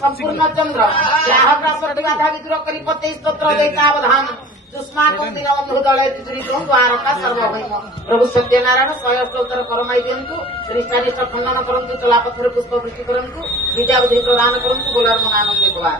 संपूर्ण द्वारका सर्वभौम प्रभु सत्यनारायण 108 करमाई दिंतु रिष्टानिष्ठ खंडन करंतु चलापथर पुष्प वृष्टि करंतु विद्या बुद्धि प्रदान करंतु बोलार मन आनंद कुमार।